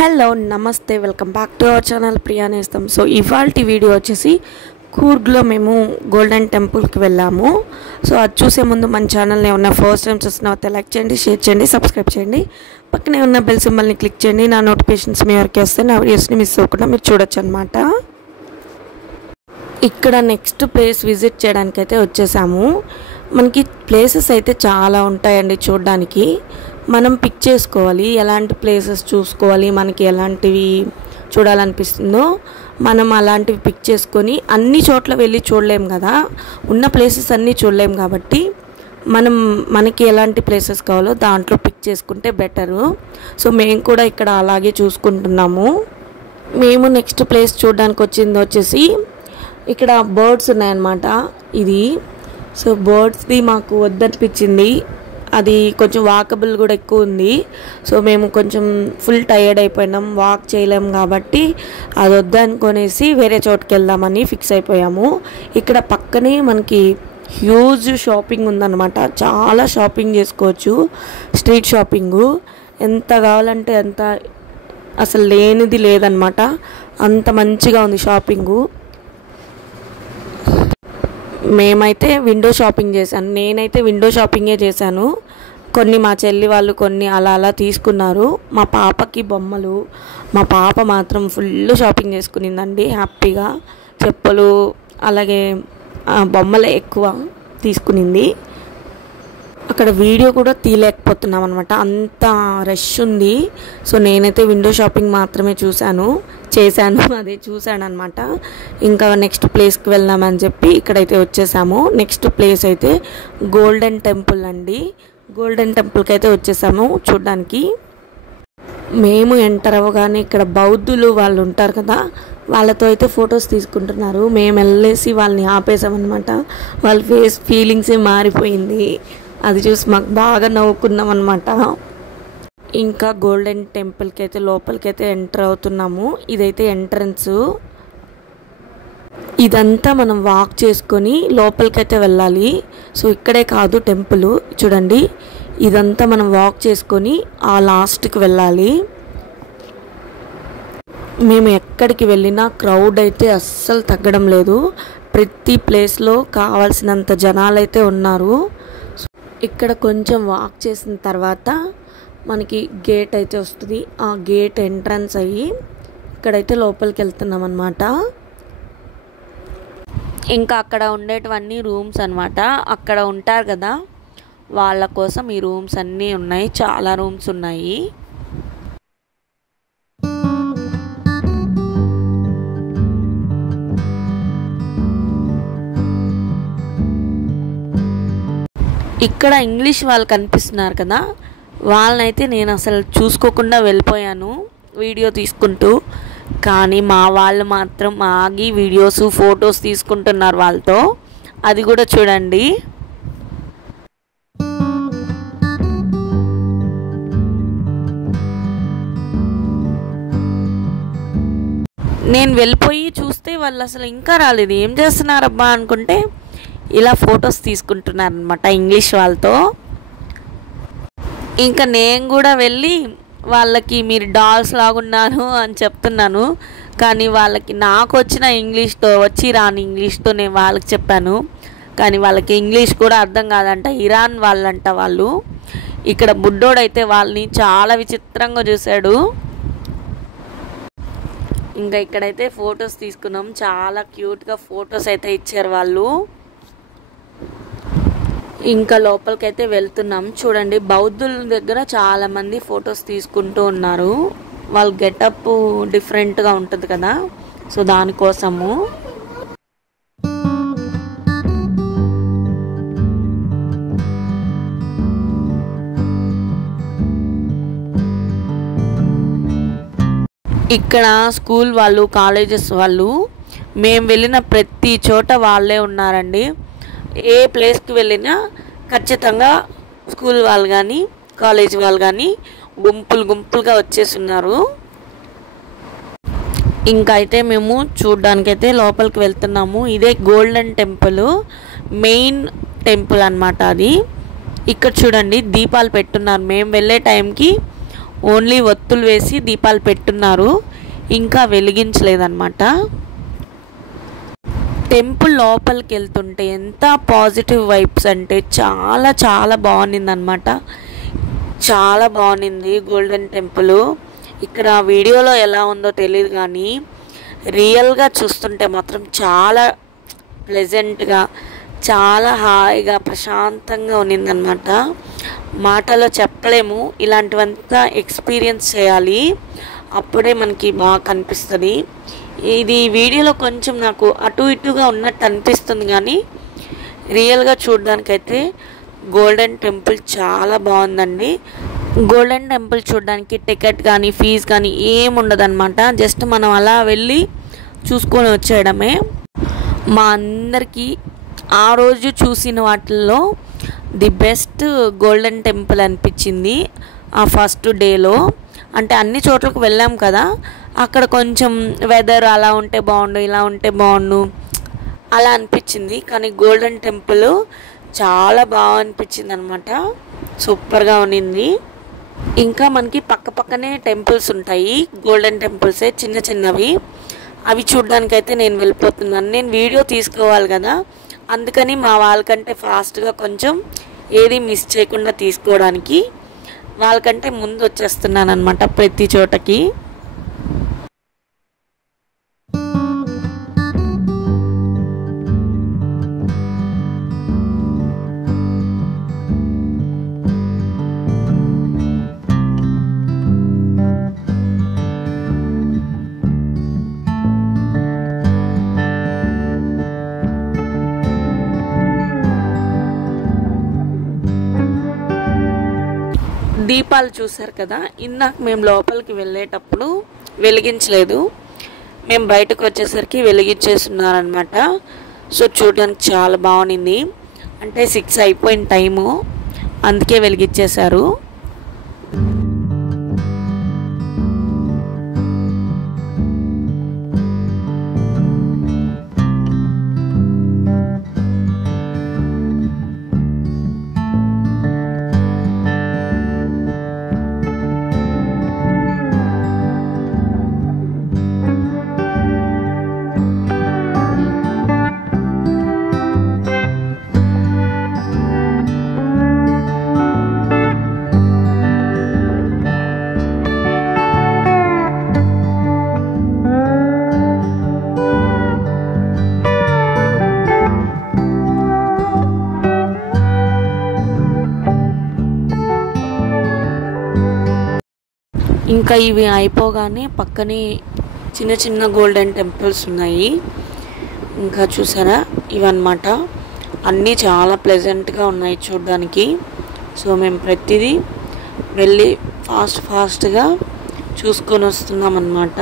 Hello నమస్తే welcome back to our channel Priya నేస్తం. So ఇవాల్టి వీడియో వచ్చేసి కూర్గ్లో మేము గోల్డెన్ టెంపుల్కి వెళ్ళాము. సో అది చూసే ముందు మన ఛానల్ని ఏమన్నా ఫస్ట్ టైం చూస్తున్నా లైక్ చేయండి, షేర్ చేయండి, సబ్స్క్రైబ్ చేయండి. పక్కనే ఉన్న బెల్ సింబల్ని క్లిక్ చేయండి. నా నోటిఫికేషన్స్ మీ వరకు వస్తే నా వీడియోస్ని మిస్ అవ్వకుండా మీరు చూడొచ్చు అనమాట. ఇక్కడ నెక్స్ట్ ప్లేస్ విజిట్ చేయడానికైతే వచ్చేసాము. మనకి ప్లేసెస్ అయితే చాలా ఉంటాయండి చూడడానికి. మనం పిక్ చేసుకోవాలి, ఎలాంటి ప్లేసెస్ చూసుకోవాలి, మనకి ఎలాంటివి చూడాలనిపిస్తుందో మనం అలాంటివి పిక్ చేసుకొని అన్ని చోట్ల వెళ్ళి చూడలేం కదా, ఉన్న ప్లేసెస్ అన్నీ చూడలేం కాబట్టి మనకి ఎలాంటి ప్లేసెస్ కావాలో దాంట్లో పిక్ చేసుకుంటే బెటరు. సో మేము కూడా ఇక్కడ అలాగే చూసుకుంటున్నాము. మేము నెక్స్ట్ ప్లేస్ చూడడానికి వచ్చేసి ఇక్కడ బర్డ్స్ ఉన్నాయన్నమాట. ఇది సో బర్డ్స్ది మాకు వద్దనిపించింది, అది కొంచెం వాకబుల్ కూడా ఎక్కువ ఉంది. సో మేము కొంచెం ఫుల్ టైర్డ్ అయిపోయినాం, వాక్ చేయలేము కాబట్టి అది వద్దనుకొనేసి వేరే చోటుకి వెళ్దామని ఫిక్స్ అయిపోయాము. ఇక్కడ పక్కనే మనకి హ్యూజ్ షాపింగ్ ఉందన్నమాట, చాలా షాపింగ్ చేసుకోవచ్చు. స్ట్రీట్ షాపింగు ఎంత కావాలంటే అంత, అసలు లేనిది లేదనమాట, అంత మంచిగా ఉంది షాపింగు. మేమైతే విండో షాపింగ్ చేశాను, నేనైతే విండో షాపింగే చేశాను. కొన్ని మా చెల్లి వాళ్ళు కొన్ని అలా తీసుకున్నారు. మా పాపకి బొమ్మలు, మా పాప మాత్రం ఫుల్ షాపింగ్ చేసుకునిందండి హ్యాపీగా. చెప్పులు అలాగే బొమ్మలే ఎక్కువ తీసుకునింది. అక్కడ వీడియో కూడా తీయలేకపోతున్నాం అనమాట, అంత రష్ ఉంది. సో నేనైతే విండో షాపింగ్ మాత్రమే చూశాను అనమాట. ఇంకా నెక్స్ట్ ప్లేస్కి వెళ్దామని చెప్పి ఇక్కడైతే వచ్చేసాము. నెక్స్ట్ ప్లేస్ అయితే గోల్డెన్ టెంపుల్ అండి. గోల్డెన్ టెంపుల్కి అయితే వచ్చేసాము చూడడానికి. మేము ఎంటర్ అవ్వగానే ఇక్కడ బౌద్ధులు వాళ్ళు ఉంటారు కదా, వాళ్ళతో అయితే ఫొటోస్ తీసుకుంటున్నారు. మేము వెళ్ళేసి వాళ్ళని ఆపేసామన్నమాట. వాళ్ళ ఫీలింగ్సే మారిపోయింది, అది చూసి మాకు బాగా నవ్వుకున్నాం అనమాట. ఇంకా గోల్డెన్ టెంపుల్కి అయితే లోపలికైతే ఎంటర్ అవుతున్నాము. ఇదైతే ఎంట్రన్స్. ఇదంతా మనం వాక్ చేసుకొని లోపలికైతే వెళ్ళాలి. సో ఇక్కడే కాదు టెంపుల్, చూడండి ఇదంతా మనం వాక్ చేసుకొని ఆ లాస్ట్కి వెళ్ళాలి. మేము ఎక్కడికి వెళ్ళినా క్రౌడ్ అయితే అస్సలు తగ్గడం లేదు, ప్రతి ప్లేస్లో కావాల్సినంత జనాలు అయితే ఉన్నారు. ఇక్కడ కొంచెం వాక్ చేసిన తర్వాత మనకి గేట్ అయితే వస్తుంది. ఆ గేట్ ఎంట్రన్స్ అయ్యి ఇక్కడైతే లోపలికి వెళ్తున్నాం అన్నమాట. ఇంకా అక్కడ ఉండేటివన్నీ రూమ్స్ అన్నమాట, అక్కడ ఉంటారు కదా వాళ్ళ కోసం ఈ రూమ్స్ అన్నీ ఉన్నాయి, చాలా రూమ్స్ ఉన్నాయి. ఇక్కడ ఇంగ్లీష్ వాళ్ళు కనిపిస్తున్నారు కదా, వాళ్ళనైతే నేను అసలు చూసుకోకుండా వెళ్ళిపోయాను వీడియో తీసుకుంటూ. కానీ మా వాళ్ళు మాత్రం ఆగి వీడియోస్ ఫొటోస్ తీసుకుంటున్నారు వాళ్ళతో, అది కూడా చూడండి. నేను వెళ్ళిపోయి చూస్తే వాళ్ళు అసలు ఇంకా రాలేదు, ఏం చేస్తున్నారబ్బా అనుకుంటే ఇలా ఫొటోస్ తీసుకుంటున్నారనమాట ఇంగ్లీష్ వాళ్ళతో. ఇంకా నేను కూడా వెళ్ళి వాళ్ళకి మీరు డాల్స్ లాగున్నారు అని చెప్తున్నాను. కానీ వాళ్ళకి నాకు వచ్చిన ఇంగ్లీష్తో, వచ్చి రాని ఇంగ్లీష్తో నేను వాళ్ళకి చెప్పాను. కానీ వాళ్ళకి ఇంగ్లీష్ కూడా అర్థం కాదంట, ఇరాన్ వాళ్ళంట వాళ్ళు. ఇక్కడ బుడ్డోడైతే వాళ్ళని చాలా విచిత్రంగా చూశాడు. ఇంకా ఇక్కడైతే ఫొటోస్ తీసుకున్నాం, చాలా క్యూట్గా ఫొటోస్ అయితే ఇచ్చారు వాళ్ళు. ఇంకా లోపలికైతే వెళ్తున్నాం. చూడండి బౌద్ధుల దగ్గర చాలా మంది ఫొటోస్ తీసుకుంటూ ఉన్నారు. వాళ్ళ గెటప్ డిఫరెంట్గా ఉంటుంది కదా, సో దానికోసము. ఇక్కడ స్కూల్ వాళ్ళు, కాలేజెస్ వాళ్ళు, మేము వెళ్ళిన ప్రతి చోట వాళ్ళే ఉన్నారండి. ఏ ప్లేస్కి వెళ్ళినా ఖచ్చితంగా స్కూల్ వాళ్ళు కానీ కాలేజ్ వాళ్ళు కానీ గుంపులుగా వచ్చేస్తున్నారు. ఇంకా అయితే మేము చూడ్డానికైతే లోపలికి వెళ్తున్నాము. ఇదే గోల్డెన్ టెంపుల్, మెయిన్ టెంపుల్ అన్నమాట అది. ఇక్కడ చూడండి దీపాలు పెట్టున్నారు. మేము వెళ్ళే టైంకి ఓన్లీ ఒత్తులు వేసి దీపాలు పెట్టున్నారు, ఇంకా వెలిగించలేదన్నమాట. టెంపుల్ లోపలికి వెళ్తుంటే ఎంత పాజిటివ్ వైబ్స్ అంటే చాలా చాలా బాగుండిందనమాట. చాలా బాగుంది గోల్డెన్ టెంపుల్. ఇక్కడ వీడియోలో ఎలా ఉందో తెలియదు కానీ రియల్గా చూస్తుంటే మాత్రం చాలా ప్లెజెంట్గా, చాలా హాయిగా, ప్రశాంతంగా ఉన్నిందనమాట. మాటలో చెప్పలేము. ఇలాంటివంతా ఎక్స్పీరియన్స్ చేయాలి, అప్పుడే మనకి బాగా కనిపిస్తుంది. ఇది వీడియోలో కొంచెం నాకు అటు ఇటుగా ఉన్నట్టు అనిపిస్తుంది కానీ రియల్గా చూడడానికైతే గోల్డెన్ టెంపుల్ చాలా బాగుందండి. గోల్డెన్ టెంపుల్ చూడడానికి టికెట్ కానీ ఫీజు కానీ ఏమి ఉండదన్నమాట. జస్ట్ మనం అలా వెళ్ళి చూసుకొని వచ్చేయడమే. మా అందరికీ ఆ రోజు చూసిన వాటిల్లో ది బెస్ట్ గోల్డెన్ టెంపుల్ అనిపించింది ఆ ఫస్ట్ డేలో. అంటే అన్ని చోట్లకు వెళ్ళాం కదా, అక్కడ కొంచెం వెదర్ అలా ఉంటే బాగుండు, ఇలా ఉంటే బాగుండు అలా అనిపించింది. కానీ గోల్డెన్ టెంపుల్ చాలా బాగా అనిపించింది అనమాట. సూపర్గా ఉన్నింది. ఇంకా మనకి పక్కనే టెంపుల్స్ ఉంటాయి, గోల్డెన్ టెంపుల్సే చిన్న చిన్నవి. అవి చూడడానికైతే నేను వెళ్ళిపోతున్నాను. నేను వీడియో తీసుకోవాలి కదా, అందుకని మా వాళ్ళకంటే ఫాస్ట్గా కొంచెం ఏది మిస్ చేయకుండా తీసుకోవడానికి వాళ్ళకంటే ముందు వచ్చేస్తున్నాను అనమాట ప్రతి చోటకి. దీపాలు చూసారు కదా, ఇందాక మేము లోపలికి వెళ్ళేటప్పుడు వెలిగించలేదు, మేము బయటకు వచ్చేసరికి వెలిగించేస్తున్నారనమాట. సో చూడడానికి చాలా బాగుంది. అంటే 6 అయిపోయిన టైము, అందుకే వెలిగించేశారు. ఇంకా ఇవి అయిపోగానే పక్కనే చిన్న చిన్న గోల్డెన్ టెంపుల్స్ ఉన్నాయి. ఇంకా చూసారా, ఇవన్నమాట. అన్నీ చాలా ప్లెజెంట్గా ఉన్నాయి చూడడానికి. సో మేము ప్రతిదీ వెళ్ళి ఫాస్ట్గా చూసుకొని వస్తున్నాం అన్నమాట.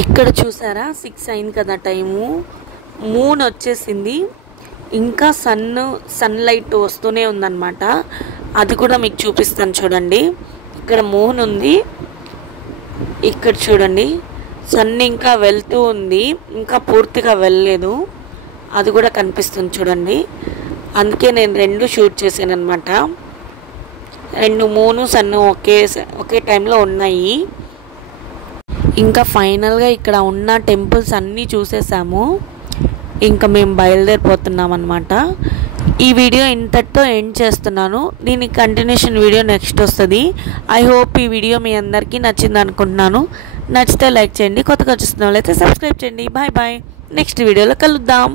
ఇక్కడ చూసారా 6 అయింది కదా టైము, మూన్ వచ్చేసింది. ఇంకా సన్లైట్ వస్తూనే ఉందన్నమాట. అది కూడా మీకు చూపిస్తాను చూడండి. ఇక్కడ మూన్ ఉంది, ఇక్కడ చూడండి సన్ ఇంకా వెళ్తూ ఉంది, ఇంకా పూర్తిగా వెళ్ళలేదు. అది కూడా కనిపిస్తుంది చూడండి. అందుకే నేను 2 షూట్ చేశాను అనమాట. 2 మూను సన్ను ఒకే టైంలో ఉన్నాయి. ఇంకా ఫైనల్గా ఇక్కడ ఉన్న టెంపుల్స్ అన్నీ చూసేసాము. ఇంకా మేము బయలుదేరిపోతున్నాం అన్నమాట. ఈ వీడియో ఇంతటితో ఎండ్ చేస్తున్నాను. దీనికి కంటిన్యూషన్ వీడియో నెక్స్ట్ వస్తుంది. ఐ హోప్ ఈ వీడియో మీ అందరికీ నచ్చింది అనుకుంటున్నాను. నచ్చితే లైక్ చేయండి, కొత్తగా చూస్తున్న వాళ్ళైతే సబ్స్క్రైబ్ చేయండి. బాయ్ బాయ్, నెక్స్ట్ వీడియోలో కలుద్దాం.